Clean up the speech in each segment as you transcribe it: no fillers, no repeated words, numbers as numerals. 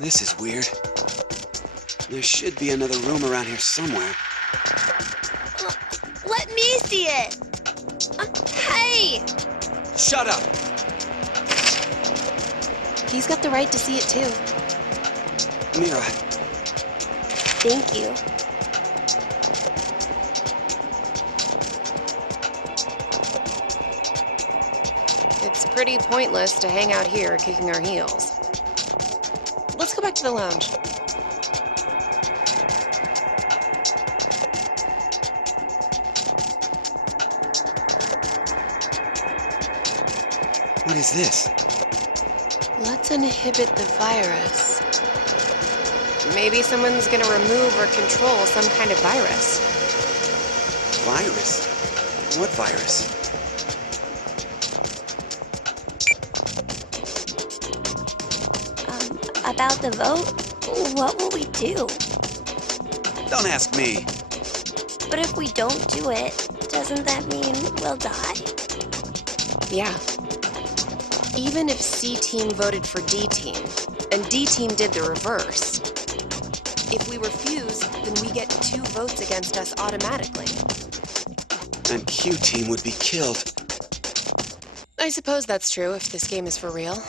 This is weird. There should be another room around here somewhere. Let me see it! Hey! Shut up! He's got the right to see it too. Mira. Thank you. It's pretty pointless to hang out here kicking our heels. Let's go back to the lounge. What is this? Let's inhibit the virus. Maybe someone's gonna remove or control some kind of virus. Virus? What virus? About the vote, what will we do? Don't ask me. But if we don't do it, doesn't that mean we'll die? Yeah. Even if C-Team voted for D-Team, and D-Team did the reverse, if we refuse, then we get 2 votes against us automatically. And Q-Team would be killed. I suppose that's true if this game is for real.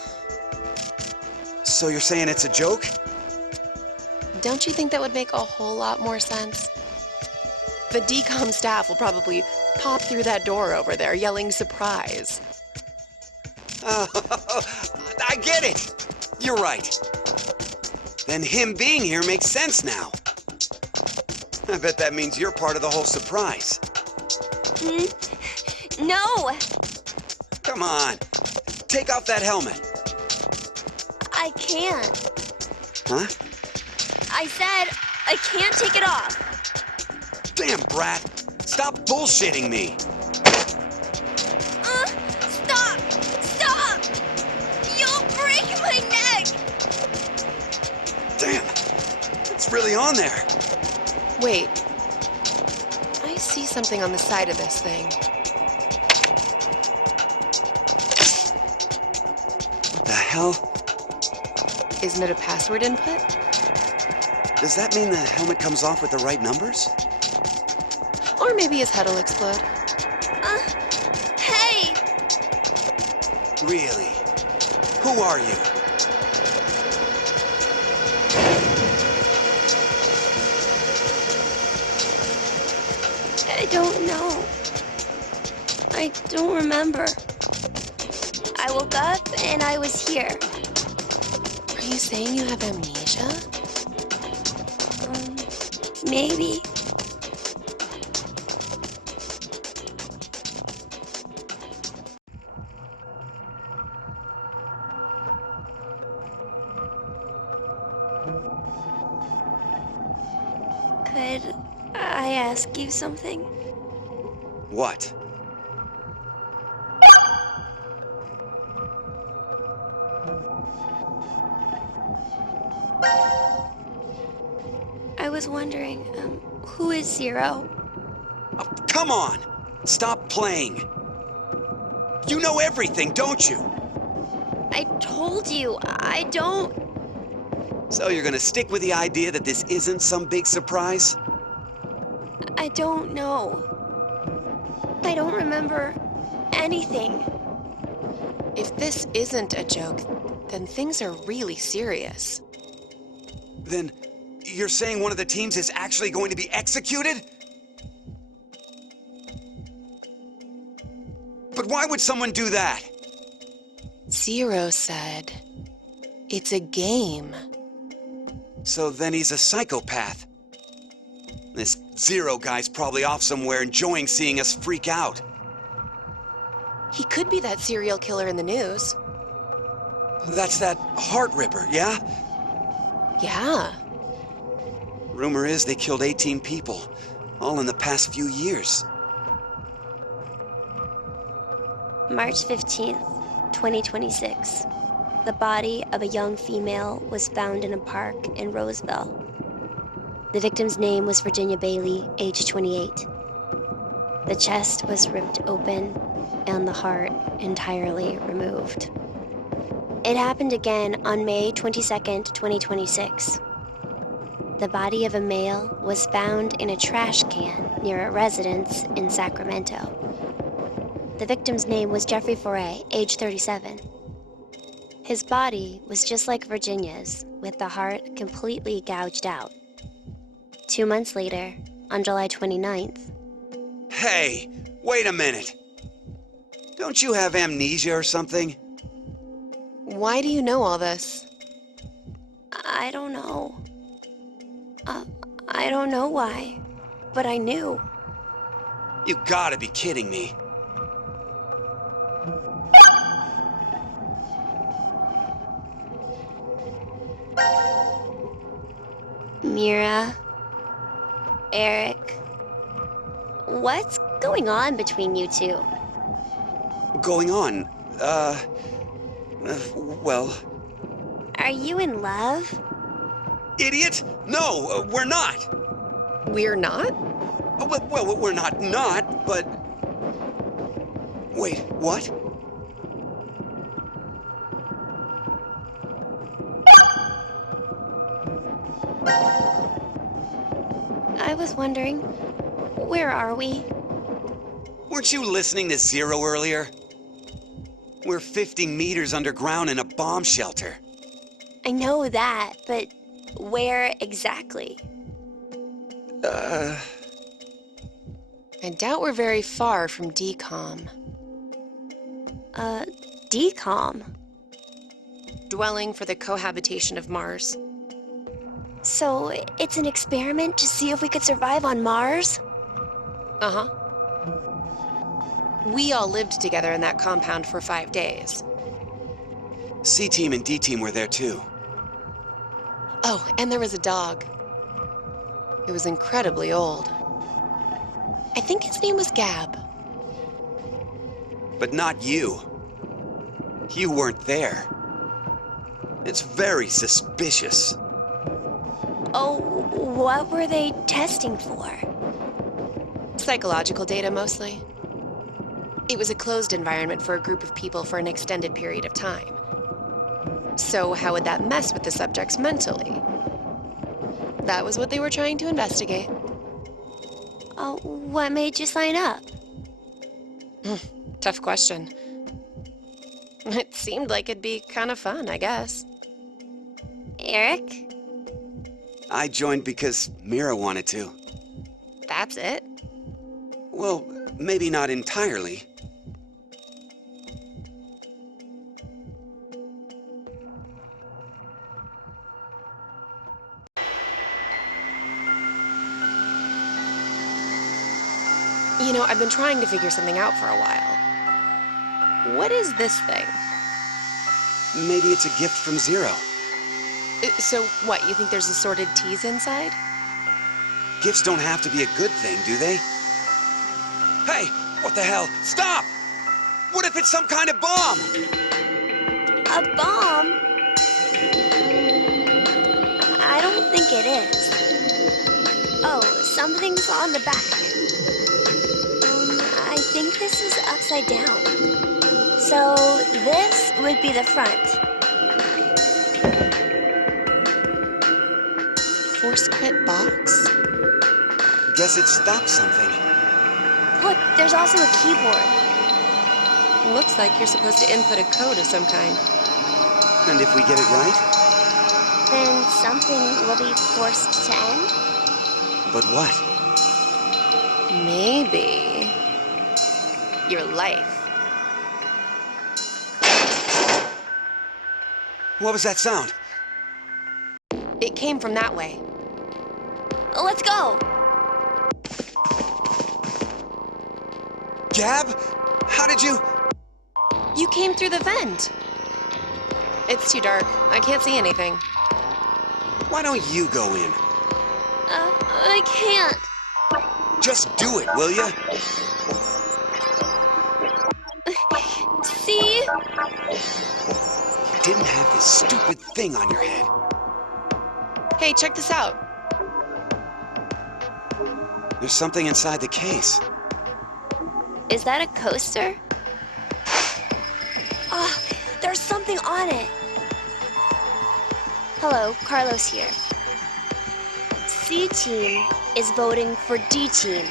So you're saying it's a joke? Don't you think that would make a whole lot more sense? The DCOM staff will probably pop through that door over there yelling surprise. I get it! You're right. Then him being here makes sense now. I bet that means you're part of the whole surprise. No! Come on. Take off that helmet. I can't. Huh? I said I can't take it off. Damn, Brat. Stop bullshitting me. Stop! Stop! You'll break my neck! Damn. It's really on there. Wait. I see something on the side of this thing. What the hell? Isn't it a password input? Does that mean the helmet comes off with the right numbers? Or maybe his head will explode. Hey! Really? Who are you? I don't know. I don't remember. I woke up and I was here. Are you saying you have amnesia? Maybe. Could I ask you something? What? I was wondering, who is Zero? Oh, come on! Stop playing! You know everything, don't you? I told you, I don't... So you're gonna stick with the idea that this isn't some big surprise? I don't know. I don't remember anything. If this isn't a joke, then things are really serious. Then you're saying one of the teams is actually going to be executed? But why would someone do that? Zero said, it's a game. So then he's a psychopath. This Zero guy's probably off somewhere enjoying seeing us freak out. He could be that serial killer in the news. That's that heart ripper, yeah? Yeah. Rumor is they killed 18 people, all in the past few years. March 15th, 2026. The body of a young female was found in a park in Roseville. The victim's name was Virginia Bailey, age 28. The chest was ripped open and the heart entirely removed. It happened again on May 22nd, 2026. The body of a male was found in a trash can near a residence in Sacramento. The victim's name was Jeffrey Foray, age 37. His body was just like Virginia's, with the heart completely gouged out. 2 months later, on July 29th. Hey, wait a minute. Don't you have amnesia or something? Why do you know all this? I don't know. I don't know why, but I knew. You gotta be kidding me. Mira, Eric, what's going on between you two? Going on? Well... Are you in love? Idiot! No, we're not! We're not? Well, we're not, but... Wait, what? I was wondering, where are we? Weren't you listening to Zero earlier? We're 50 meters underground in a bomb shelter. I know that, but where exactly? I doubt we're very far from DCOM. DCOM? Dwelling for the cohabitation of Mars. So it's an experiment to see if we could survive on Mars? Uh-huh. We all lived together in that compound for 5 days. C-Team and D-Team were there too. Oh, and there was a dog. It was incredibly old. I think his name was Gab. But not you. You weren't there. It's very suspicious. Oh, what were they testing for? Psychological data, mostly. It was a closed environment for a group of people for an extended period of time. So how would that mess with the subjects mentally? That was what they were trying to investigate. Oh, what made you sign up? Tough question. It seemed like it'd be kind of fun, I guess. Eric? I joined because Mira wanted to. That's it? Well, maybe not entirely. You know, I've been trying to figure something out for a while. What is this thing? Maybe it's a gift from Zero. So what, you think there's assorted teas inside? Gifts don't have to be a good thing, do they? Hey, what the hell? Stop! What if it's some kind of bomb? A bomb? I don't think it is. Oh, something's on the back. I think this is upside down. So this would be the front. Force quit box? Guess it stopped something. Look, there's also a keyboard. Looks like you're supposed to input a code of some kind. And if we get it right? Then something will be forced to end? But what? Maybe your life. What was that sound? It came from that way. Let's go! Gab? How did you... You came through the vent. It's too dark. I can't see anything. Why don't you go in? I can't. Just do it, will ya? See? You didn't have this stupid thing on your head. Hey, check this out. There's something inside the case. Is that a coaster? Oh, there's something on it. Hello, Carlos here. C team is voting for D team.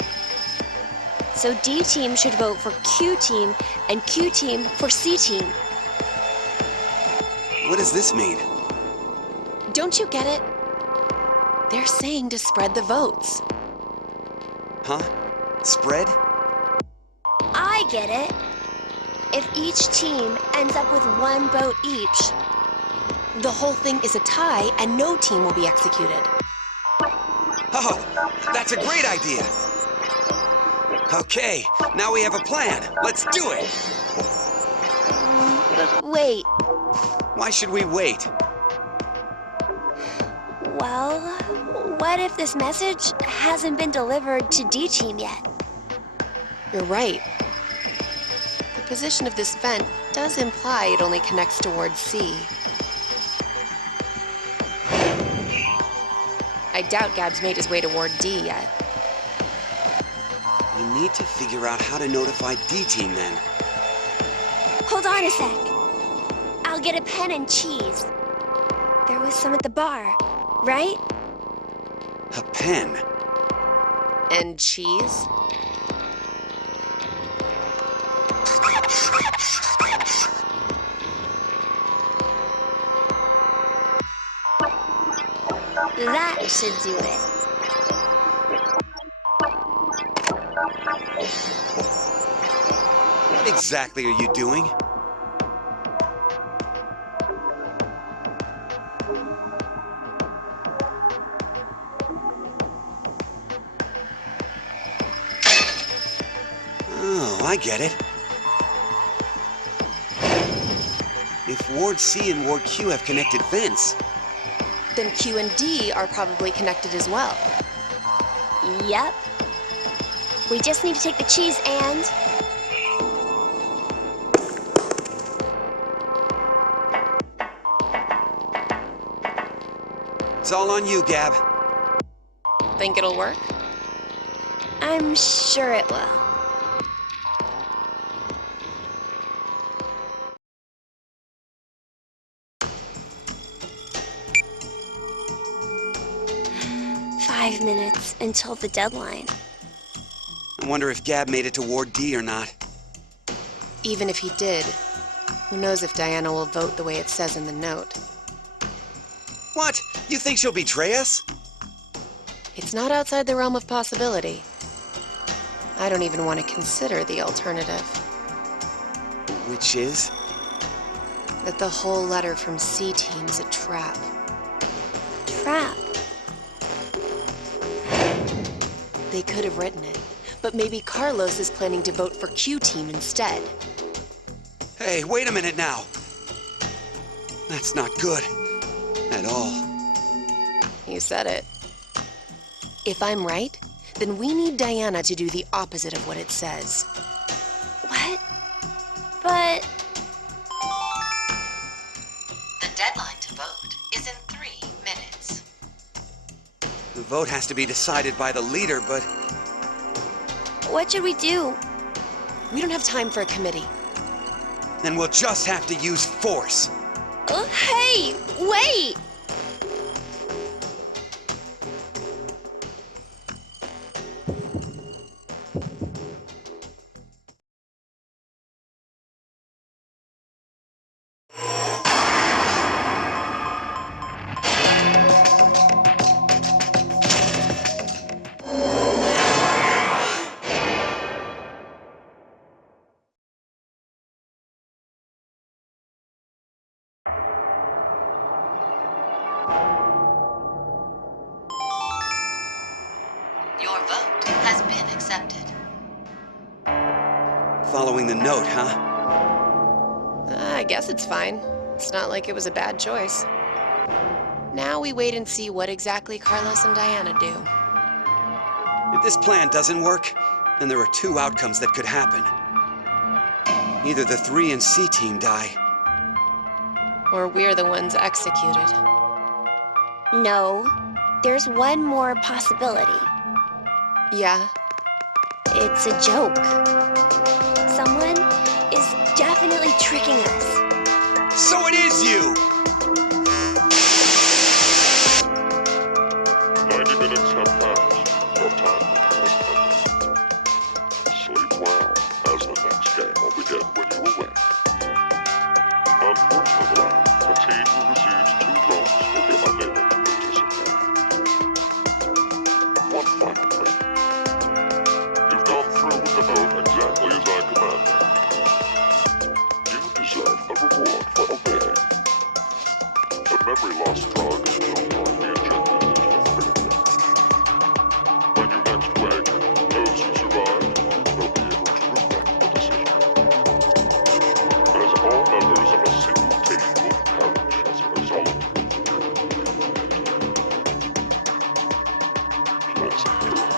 So D team should vote for Q team and Q team for C team. What does this mean? Don't you get it? They're saying to spread the votes. Huh? Spread? I get it. If each team ends up with 1 vote each, The whole thing is a tie and no team will be executed. Oh, that's a great idea. Okay, now we have a plan. Let's do it. but wait. Why should we wait? Well, what if this message hasn't been delivered to D team yet? You're right. The position of this vent does imply it only connects towards C. I doubt Gab's made his way toward D yet. We need to figure out how to notify D team then. Hold on a sec. I'll get a pen and cheese. There was some at the bar, right? A pen? And cheese? That should do it. What exactly are you doing? Oh, I get it. If Ward C and Ward Q have connected vents, Then Q and D are probably connected as well. Yep. We just need to take the cheese and... it's all on you, Gab. Think it'll work? I'm sure it will. Five minutes until the deadline. I wonder if Gab made it to Ward D or not. Even if he did, who knows if Diana will vote the way it says in the note. What? You think she'll betray us? It's not outside the realm of possibility. I don't even want to consider the alternative. Which is? That the whole letter from C Team is a trap. Trap. They could have written it, but maybe Carlos is planning to vote for Q Team instead. Hey, wait a minute now. That's not good. At all. You said it. If I'm right, then we need Diana to do the opposite of what it says. What? But... The deadline to vote is in 3 minutes. The vote has to be decided by the leader, but what should we do? We don't have time for a committee. then we'll just have to use force. Hey! Wait! Your vote has been accepted. Following the note, huh? I guess it's fine. It's not like it was a bad choice. Now we wait and see what exactly Carlos and Diana do. If this plan doesn't work, then there are 2 outcomes that could happen. Either the 3 and C team die, Or we're the ones executed. No. There's one more possibility. Yeah, It's a joke. Someone is definitely tricking us. so it is you! reward for obeying. The memory loss drug will not be injected into the victim. When you next wake, those who survive will be able to regret the decision. As all members of a single team will perish as a result. Classic heroes.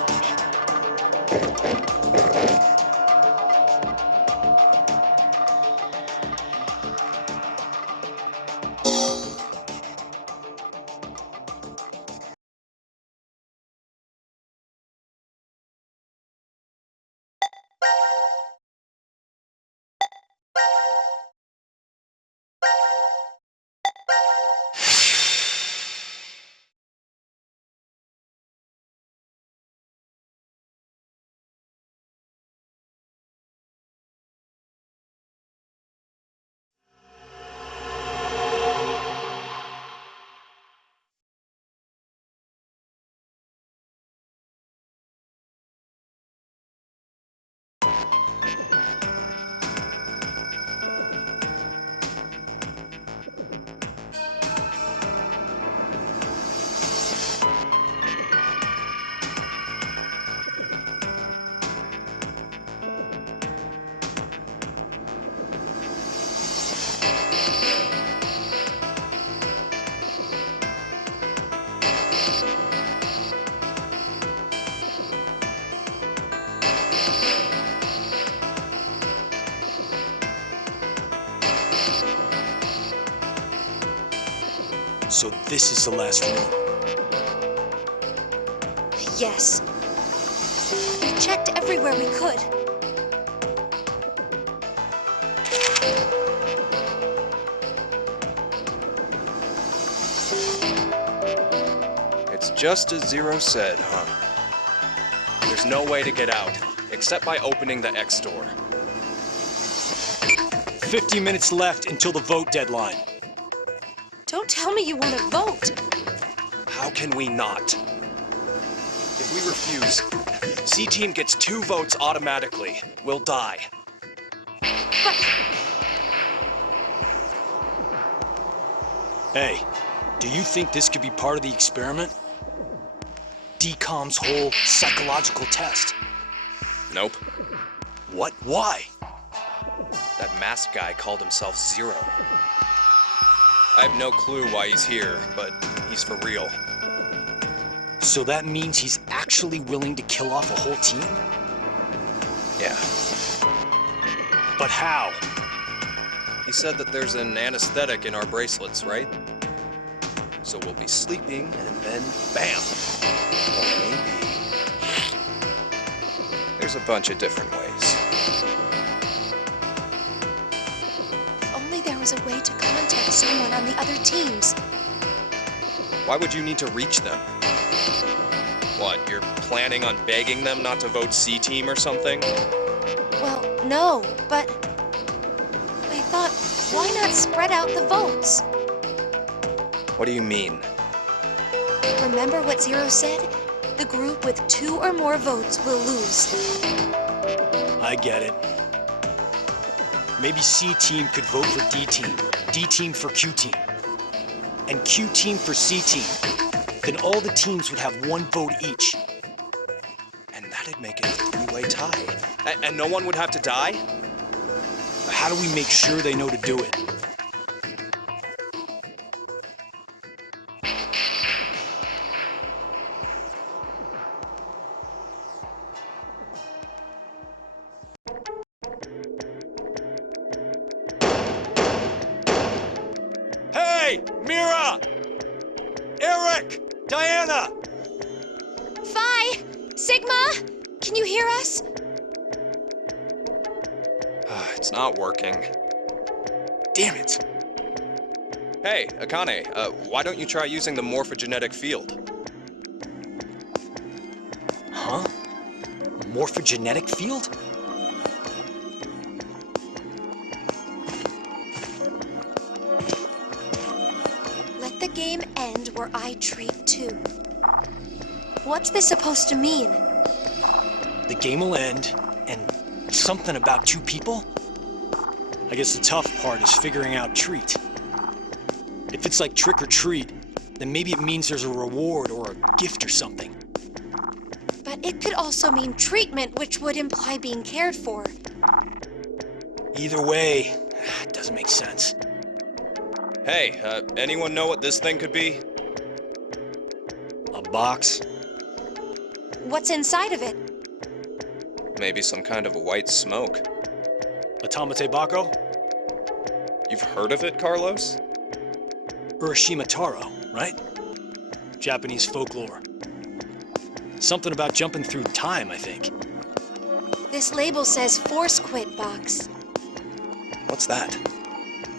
So this is the last room. Yes. We checked everywhere we could. It's just as Zero said, huh? There's no way to get out, except by opening the X door. 50 minutes left until the vote deadline. Don't tell me you want to vote. How can we not? If we refuse, C-Team gets 2 votes automatically. We'll die. Hey, do you think this could be part of the experiment? DCOM's whole psychological test. Nope. What? Why? That masked guy called himself Zero. I have no clue why he's here, but he's for real. So that means he's actually willing to kill off a whole team? Yeah. But how? He said that there's an anesthetic in our bracelets, right? So we'll be sleeping, and then bam! Or maybe... There's a bunch of different ways. If only there was a way to contact someone on the other teams. Why would you need to reach them? What, you're planning on begging them not to vote C-Team or something? Well, no, but I thought, why not spread out the votes? What do you mean? Remember what Zero said? The group with 2 or more votes will lose. I get it. Maybe C-Team could vote for D-Team, D-Team for Q-Team, and Q-Team for C-Team. Then all the teams would have 1 vote each. And that'd make it a 3-way tie. And no one would have to die? How do we make sure they know to do it? Hey! Mira! Eric! Diana! Phi! Sigma! Can you hear us? It's not working. Damn it! Hey, Akane, why don't you try using the morphogenetic field? Huh? Morphogenetic field? Let the game end where I treat 2. What's this supposed to mean? The game will end, and something about 2 people? I guess the tough part is figuring out treat. If it's like trick or treat, then maybe it means there's a reward or a gift or something. But it could also mean treatment, which would imply being cared for. Either way, it doesn't make sense. Hey, anyone know what this thing could be? A box? What's inside of it? Maybe some kind of a white smoke. Automate Bako? You've heard of it, Carlos? Urashima Taro, right? Japanese folklore. Something about jumping through time, I think. This label says Force Quit box. What's that?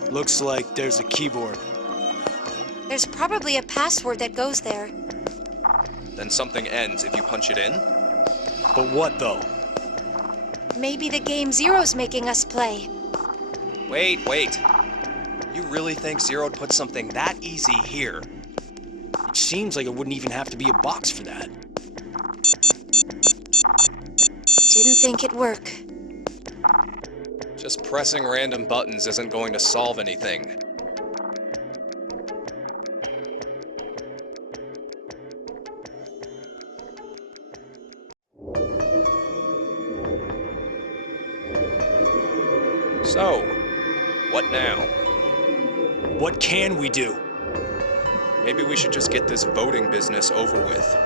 Looks like there's a keyboard. There's probably a password that goes there. Then something ends if you punch it in? But what, though? Maybe the game Zero's making us play. Wait. You really think Zero'd put something that easy here? It seems like it wouldn't even have to be a box for that. Didn't think it'd work. Just pressing random buttons isn't going to solve anything. So, what now? What can we do? Maybe we should just get this voting business over with.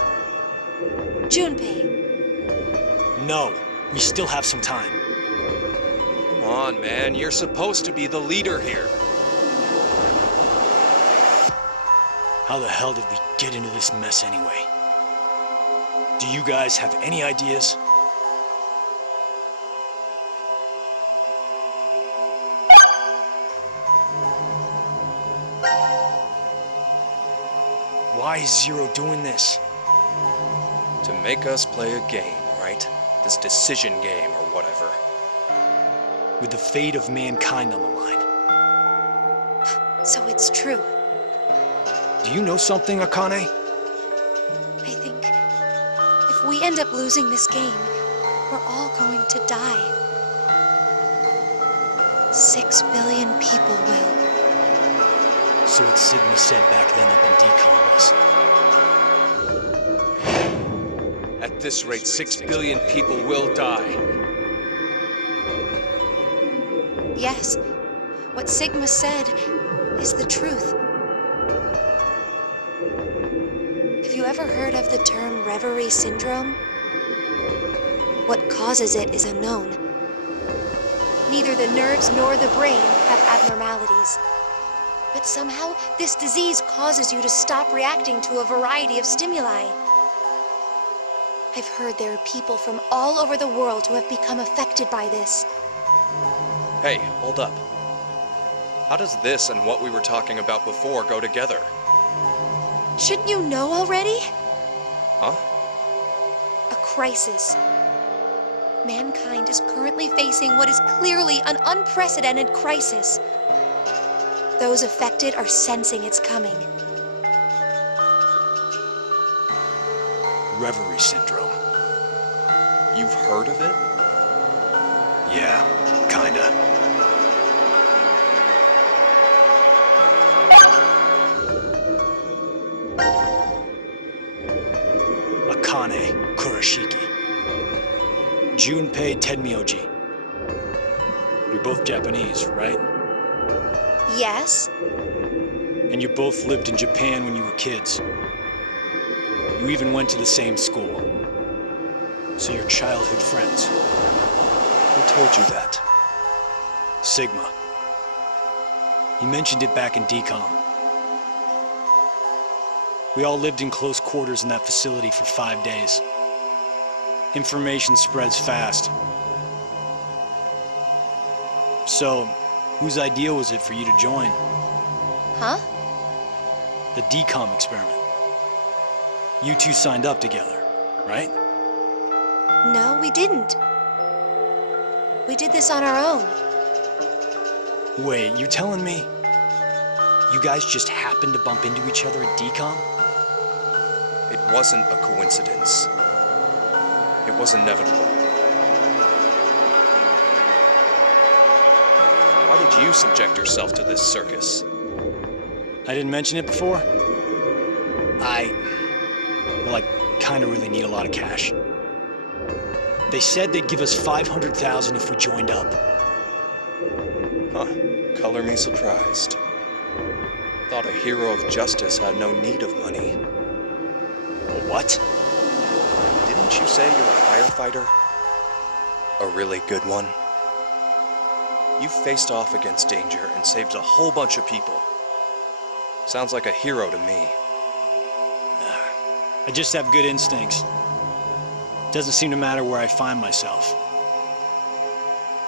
Junpei, No, we still have some time. Come on, man, you're supposed to be the leader here. How the hell did we get into this mess anyway? Do you guys have any ideas? Why is Zero doing this? To make us play a game, right? This decision game or whatever. With the fate of mankind on the line. so it's true. Do you know something, Akane? I think if we end up losing this game, we're all going to die. 6 billion people will. So what Sigma said back then up in Decom was. At this rate, 6 billion people will die. Yes, what Sigma said is the truth. Have you ever heard of the term reverie syndrome? What causes it is unknown. Neither the nerves nor the brain have abnormalities. But somehow, this disease causes you to stop reacting to a variety of stimuli. I've heard there are people from all over the world who have become affected by this. Hey, hold up. How does this and what we were talking about before go together? Shouldn't you know already? Huh? A crisis. Mankind is currently facing what is clearly an unprecedented crisis. Those affected are sensing it's coming. Reverie syndrome. You've heard of it? Yeah, kinda. Akane Kurashiki. Junpei Tenmyoji. You're both Japanese, right? Yes? And you both lived in Japan when you were kids. You even went to the same school. So you're childhood friends. Who told you that? Sigma. He mentioned it back in Decom. We all lived in close quarters in that facility for 5 days. Information spreads fast. So, whose idea was it for you to join? Huh? The Decom experiment. You two signed up together, right? No, we didn't. We did this on our own. Wait, you're telling me you guys just happened to bump into each other at Decom? It wasn't a coincidence. It was inevitable. Why did you subject yourself to this circus? I didn't mention it before? I kind of really need a lot of cash. They said they'd give us $500,000 if we joined up. Huh. Color me surprised. Thought a hero of justice had no need of money. A what? Didn't you say you're a firefighter? A really good one? You faced off against danger and saved a whole bunch of people. Sounds like a hero to me. I just have good instincts. Doesn't seem to matter where I find myself.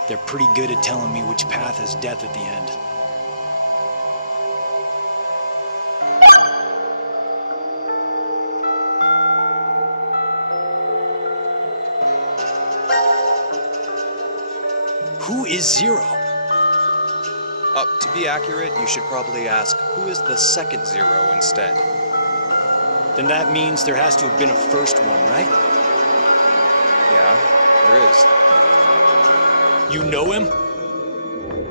They're pretty good at telling me which path has death at the end. Who is Zero? To be accurate, you should probably ask, who is the second Zero instead? Then that means there has to have been a first one, right? Yeah, there is. You know him?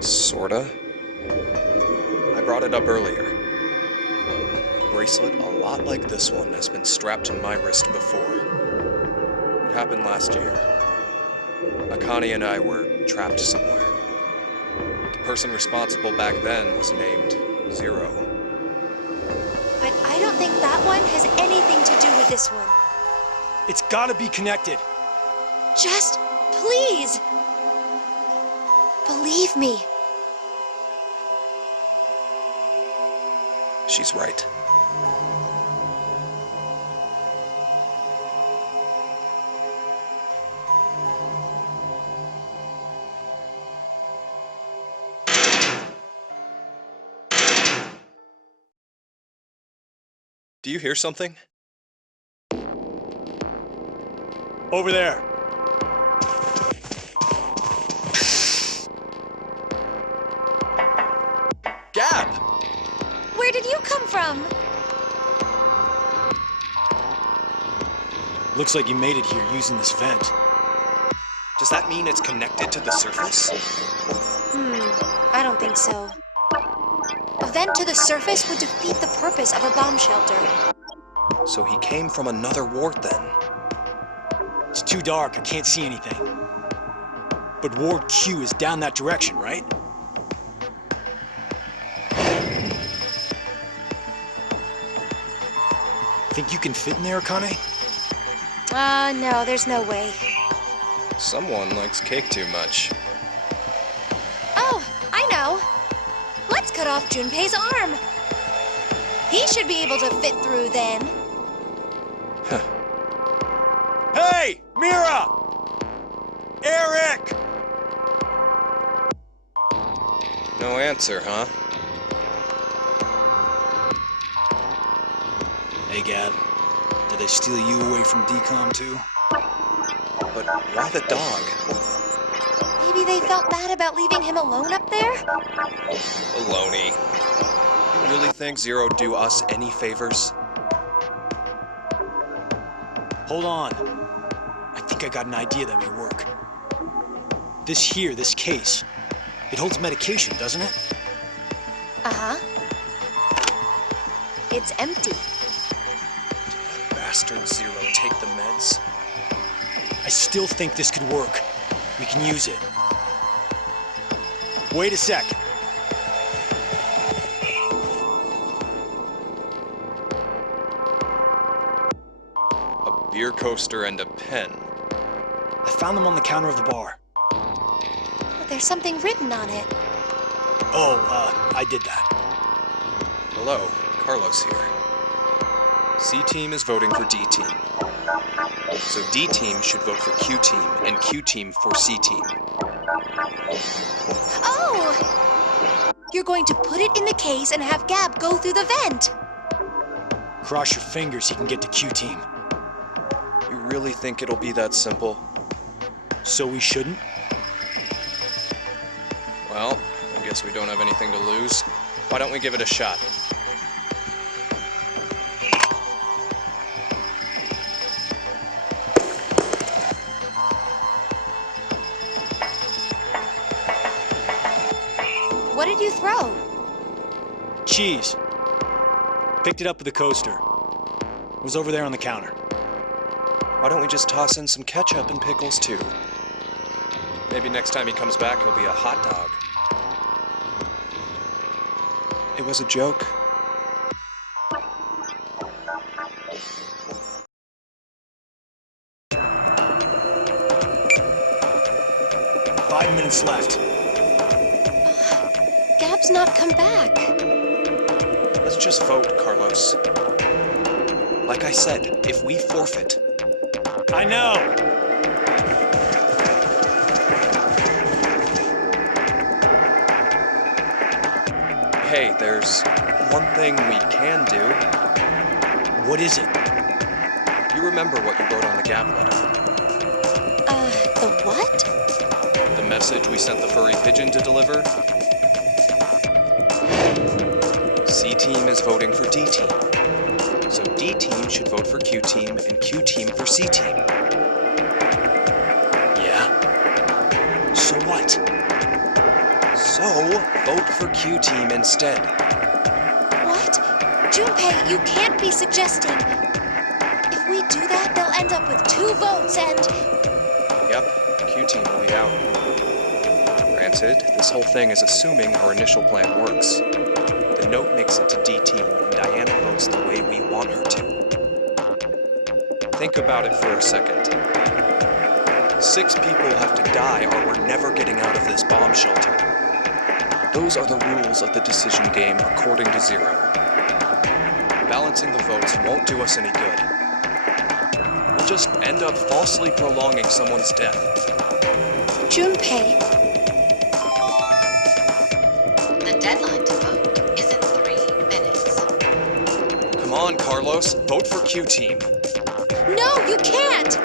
Sorta. I brought it up earlier. Bracelet a lot like this one has been strapped to my wrist before. It happened last year. Akane and I were trapped somewhere. The person responsible back then was named Zero. But I don't think that one has anything to do with this one. It's gotta be connected. Just, please, believe me. She's right. Do you hear something? Over there. Gab! Where did you come from? Looks like you made it here using this vent. Does that mean it's connected to the surface? I don't think so. A vent to the surface would defeat the purpose of a bomb shelter. So he came from another ward then. It's too dark, I can't see anything. But Ward Q is down that direction, right? Think you can fit in there, Akane? No, there's no way. Someone likes cake too much. Oh, I know. Let's cut off Junpei's arm. He should be able to fit through then. Hey! Mira! Eric! No answer, huh? Hey, Gab. Did they steal you away from DCOM too? But why the dog? Maybe they felt bad about leaving him alone up there? Baloney. You really think Zero do us any favors? Hold on. I think I got an idea that may work. This case, it holds medication, doesn't it? Uh-huh. It's empty. Did that bastard Zero take the meds? I still think this could work. We can use it. Wait a sec. A beer coaster and a pen. I found them on the counter of the bar. There's something written on it. Oh, I did that. Hello, Carlos here. C-Team is voting for D-Team. So D-Team should vote for Q-Team, and Q-Team for C-Team. Oh! You're going to put it in the case and have Gab go through the vent. Cross your fingers he can get to Q-Team. You really think it'll be that simple? So we shouldn't? Well, I guess we don't have anything to lose. Why don't we give it a shot? What did you throw? Cheese. Picked it up with the coaster. It was over there on the counter. Why don't we just toss in some ketchup and pickles too? Maybe next time he comes back, he'll be a hot dog. It was a joke. Five minutes left. Gab's not come back. Let's just vote, Carlos. Like I said, if we forfeit... I know! Hey, there's one thing we can do. What is it? You remember what you wrote on the Gab letter? The what? The message we sent the furry pigeon to deliver? C-Team is voting for D-Team. So D-Team should vote for Q-Team and Q-Team for C-Team. Yeah? So what? So, vote for Q-Team instead. What? Junpei, you can't be suggesting... If we do that, they'll end up with 2 votes and... Yep, Q-Team will be out. Granted, this whole thing is assuming our initial plan works. The note makes it to D-Team, and Diana votes the way we want her to. Think about it for a second. 6 people have to die or we're never getting out of this bomb shelter. Those are the rules of the decision game according to Zero. Balancing the votes won't do us any good. We'll just end up falsely prolonging someone's death. Junpei, The deadline to vote is in 3 minutes. Come on, Carlos, vote for Q-Team. no, you can't!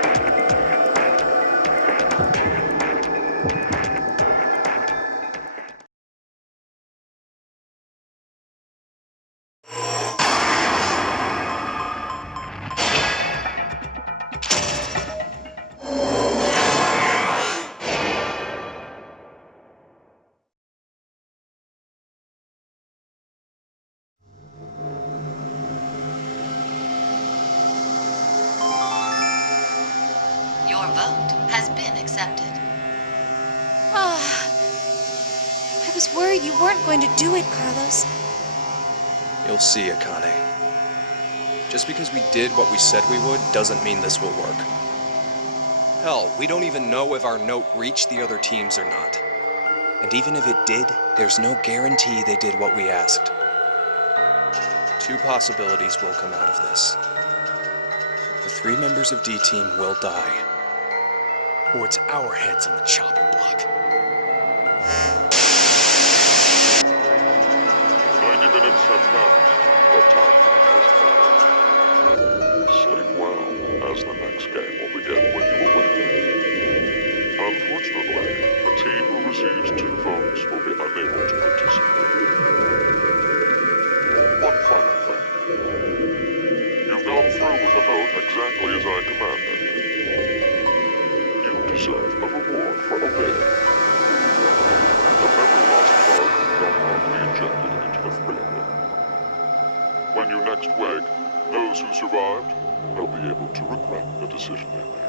Your vote has been accepted. Ah, I was worried you weren't going to do it, Carlos. You'll see, Akane. Just because we did what we said we would doesn't mean this will work. Hell, we don't even know if our note reached the other teams or not. And even if it did, there's no guarantee they did what we asked. 2 possibilities will come out of this. The 3 members of D-Team will die. Or it's our heads on the chopping block. 90 minutes have passed. Bedtime has come. Sleep well, as the next game will begin when you awake. Unfortunately, the team who receives 2 votes will be unable to participate. One final thing. You've gone through with the vote exactly as I commanded. You deserve a reward for obeying. The memory loss drug will not be injected into the 3 of you. When you next wake, those who survived will be able to regret the decision they made.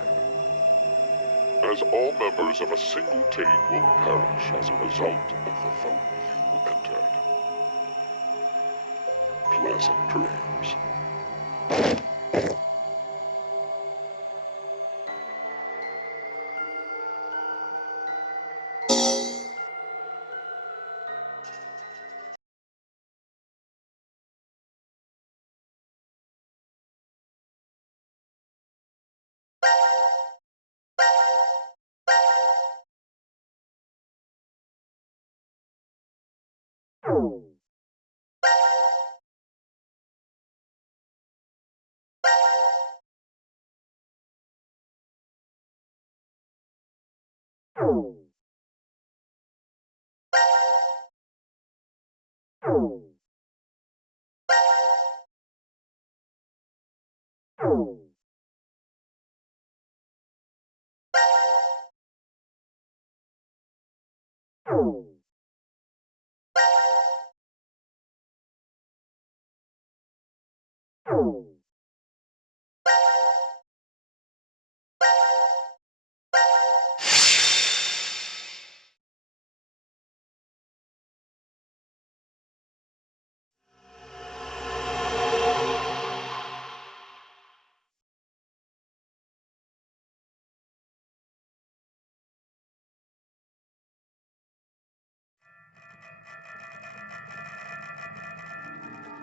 As all members of a single team will perish as a result of the vote you entered. Pleasant dreams.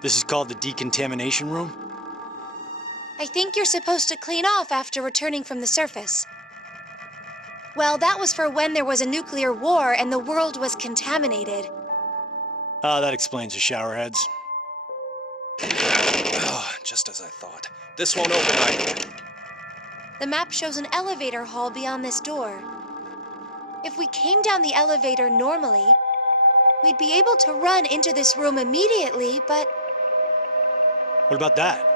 This is called the decontamination room? I think you're supposed to clean off after returning from the surface. Well, that was for when there was a nuclear war and the world was contaminated. Ah, that explains the showerheads. Oh, just as I thought. This won't open either. The map shows an elevator hall beyond this door. If we came down the elevator normally, we'd be able to run into this room immediately, but What about that?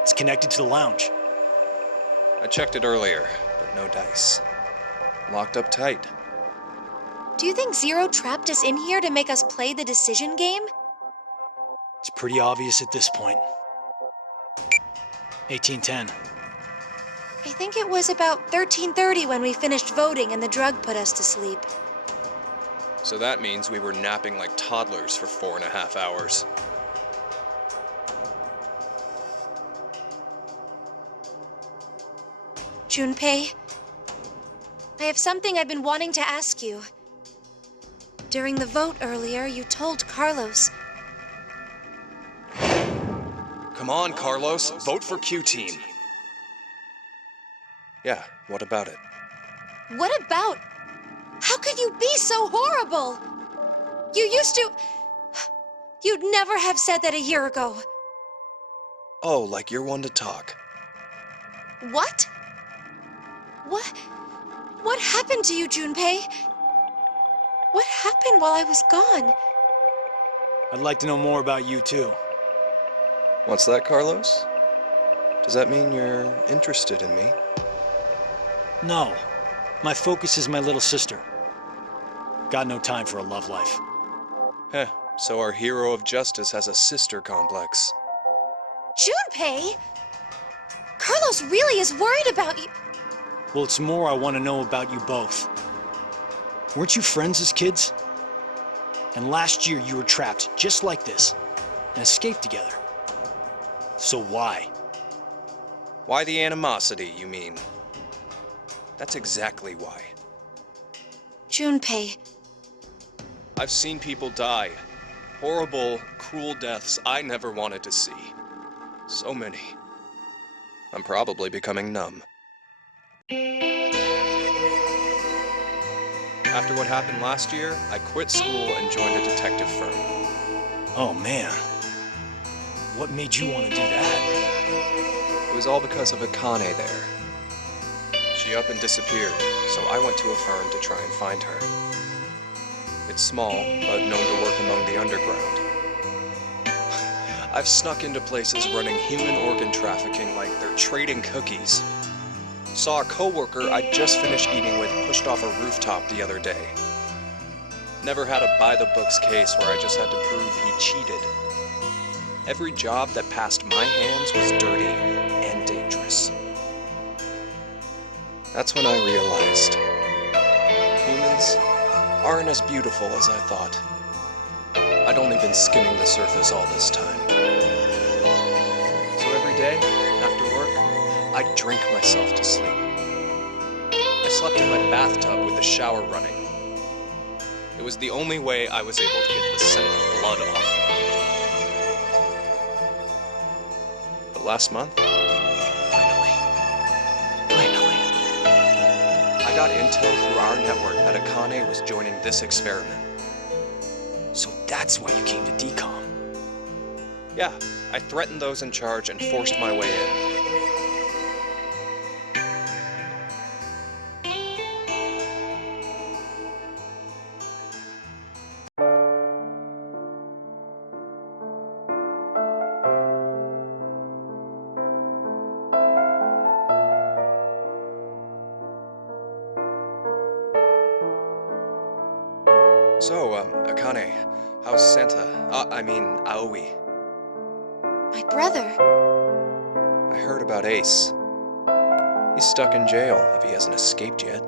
It's connected to the lounge. I checked it earlier, but no dice. Locked up tight. do you think Zero trapped us in here to make us play the decision game? It's pretty obvious at this point. 1810. I think it was about 13:30 when we finished voting and the drug put us to sleep. So that means we were napping like toddlers for 4.5 hours. Junpei, I have something I've been wanting to ask you. During the vote earlier, you told Carlos. Come on, Carlos. Vote for Q-Team. Yeah, what about it? What about? How could you be so horrible? You used to. You'd never have said that a year ago. Oh, like you're one to talk. What? What happened to you, Junpei? What happened while I was gone? I'd like to know more about you, too. What's that, Carlos? Does that mean you're interested in me? No. My focus is my little sister. Got no time for a love life. Heh, so our hero of justice has a sister complex. Junpei? Carlos really is worried about you. Well, it's more I want to know about you both. Weren't you friends as kids? And last year you were trapped just like this and escaped together. So why? Why the animosity, you mean? That's exactly why. Junpei, I've seen people die. Horrible, cruel deaths I never wanted to see. So many. I'm probably becoming numb. After what happened last year, I quit school and joined a detective firm. Oh man. What made you want to do that? It was all because of Akane there. She up and disappeared, so I went to a firm to try and find her. It's small, but known to work among the underground. I've snuck into places running human organ trafficking like they're trading cookies. Saw a coworker I'd just finished eating with pushed off a rooftop the other day. Never had a by-the-books case where I just had to prove he cheated. Every job that passed my hands was dirty and dangerous. That's when I realized humans aren't as beautiful as I thought. I'd only been skimming the surface all this time. So every day, after work, I'd drink myself to sleep. I slept in my bathtub with the shower running. It was the only way I was able to get the scent of blood off. But last month, finally, I got intel through our network that Akane was joining this experiment. So that's why you came to decom. Yeah, I threatened those in charge and forced my way in. So, Akane, how's Santa? I mean, Aoi. my brother. heard about Ace. He's stuck in jail if he hasn't escaped yet.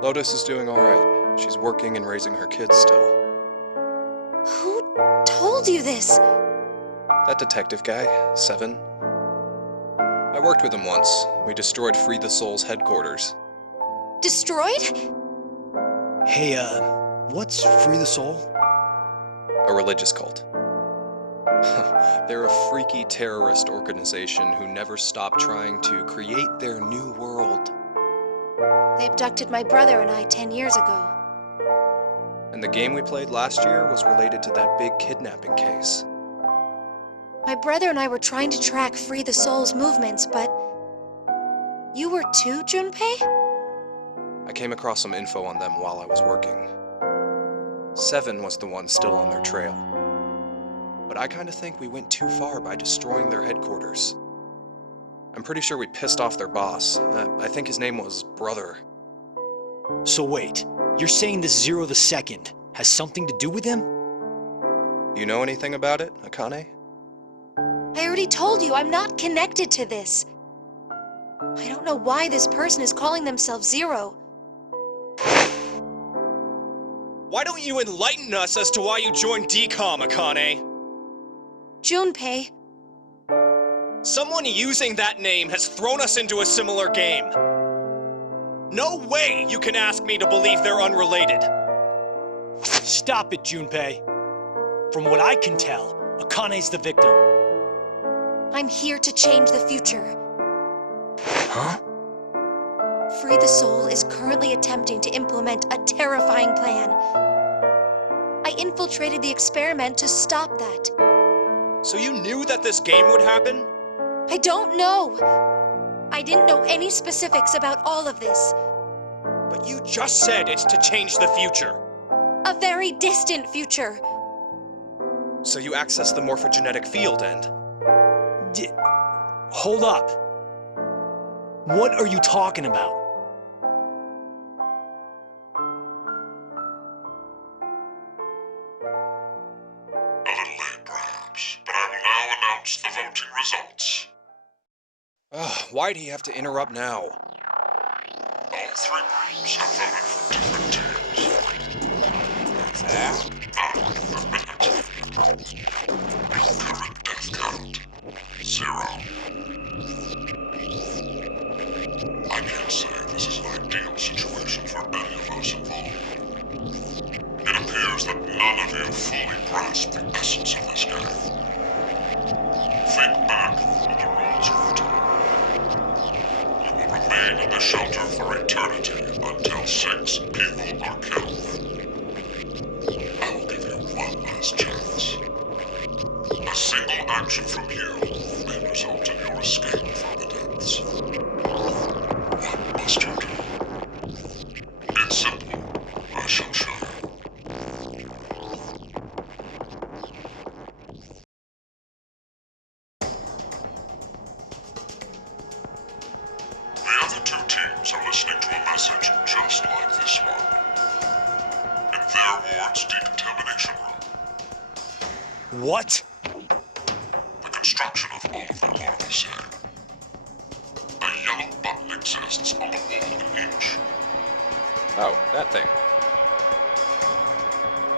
Lotus is doing alright. She's working and raising her kids still. Who told you this? That detective guy, Seven. I worked with him once. We destroyed Free the Soul's headquarters. Destroyed? Hey, what's Free the Soul? A religious cult. They're a freaky terrorist organization who never stop trying to create their new world. They abducted my brother and I 10 years ago. And the game we played last year was related to that big kidnapping case. My brother and I were trying to track Free the Soul's movements, but... You were too, Junpei? I came across some info on them while I was working. Seven was the one still on their trail. But I kinda think we went too far by destroying their headquarters. I'm pretty sure we pissed off their boss. I think his name was Brother. So wait, you're saying this Zero the Second has something to do with him? You know anything about it, Akane? I already told you, I'm not connected to this. I don't know why this person is calling themselves Zero. Why don't you enlighten us as to why you joined DCOM, Akane? Junpei, Someone using that name has thrown us into a similar game. No way you can ask me to believe they're unrelated. Stop it, Junpei. From what I can tell, Akane's the victim. I'm here to change the future. Huh? Free the Soul is currently attempting to implement a terrifying plan. I infiltrated the experiment to stop that. So you knew that this game would happen? I don't know. I didn't know any specifics about all of this. But you just said it's to change the future. A very distant future. So you access the morphogenetic field and... Hold up. What are you talking about? A little late, perhaps, but I will now announce the voting results. Why'd he have to interrupt now? All three groups have voted for different teams. Therefore, now, the minute. Current death count, 0. I can't say this is an ideal situation for any of us involved. It appears that none of you fully grasp the essence of this game. Think back on the rules of the time. You will remain in the shelter for eternity until 6 people are killed. I will give you one last chance. A single action from you may result in your escape from the depths. What must you do? It's simple. I shall show you. The other two teams are listening to a message just like this one. In their ward's decontamination room. What? The construction of all of them are the same. A yellow button exists on the wall in each. Oh, that thing.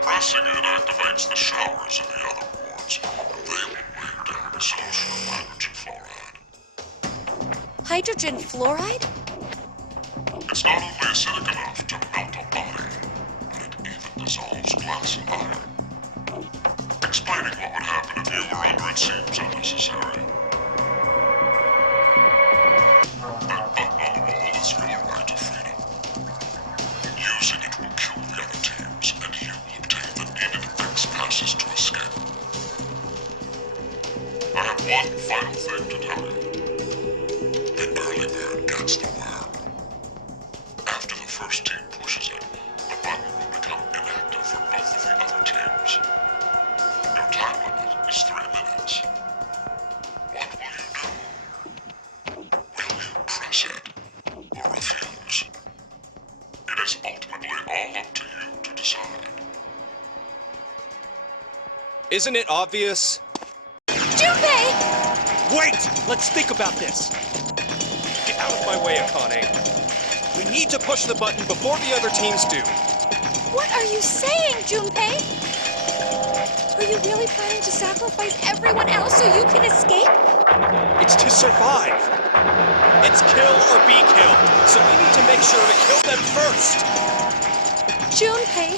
Pressing it activates the showers in the other wards. They will wear down the solution of hydrogen fluoride. Hydrogen fluoride? It's not only acidic enough to melt a body, but it even dissolves glass and iron. Explaining what would happen if you were under it seems unnecessary. That button on the wall is your right to freedom. Using it will kill the other teams, and you will obtain the needed X passes to escape. I have one final thing to tell you. The early bird gets the worm. After the first team pushes it, the button will become inactive for both of the other teams. Your time limit is 3 minutes. What will you do? Will you press it or refuse? It is ultimately all up to you to decide. Isn't it obvious? Junpei! Wait! Let's think about this. Get out of my way, Akane. We need to push the button before the other teams do. What are you saying, Junpei? Are you really planning to sacrifice everyone else so you can escape? It's to survive. It's kill or be killed, so we need to make sure to kill them first. Junpei,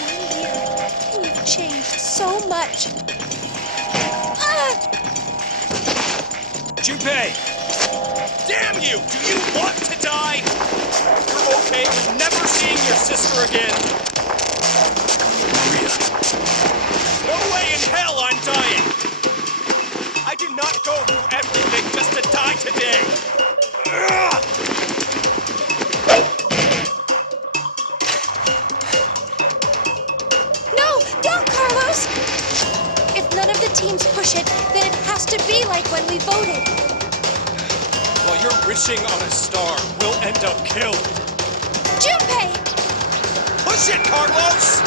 1 year, and you've changed so much. Junpei! Damn you! Do you want to die? You're okay with never seeing your sister again? Maria. No way in hell I'm dying! I did not go through everything just to die today! Ugh! No, don't, Carlos! If none of the teams push it, then it has to be like when we voted. While you're wishing on a star, we'll end up killed. Junpei! Push it, Carlos!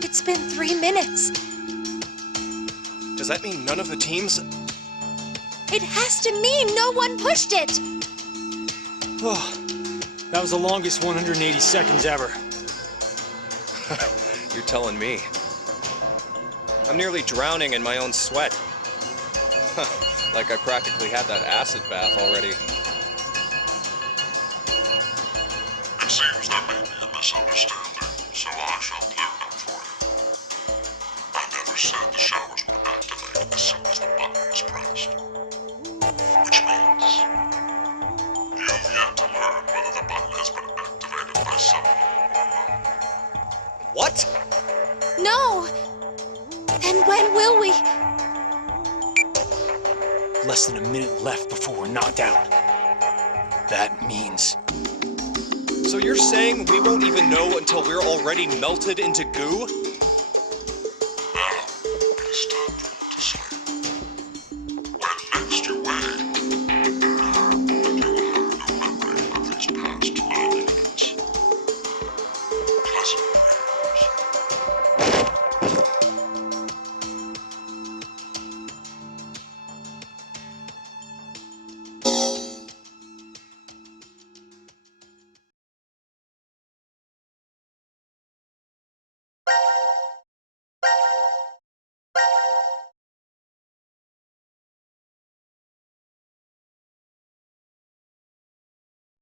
It's been 3 minutes. Does that mean none of the teams? It has to mean no one pushed it! Oh, that was the longest 180 seconds ever. You're telling me. I'm nearly drowning in my own sweat. Like I practically had that acid bath already. It seems there may be a misunderstanding, so I shall clear it up for you. I never said the showers would activate as soon as the button is pressed. Which means you've yet to learn whether the button has been activated by someone or not. What? No! Then when will we? Less than a minute left before we're knocked out. That means... So you're saying we won't even know until we're already melted into goo?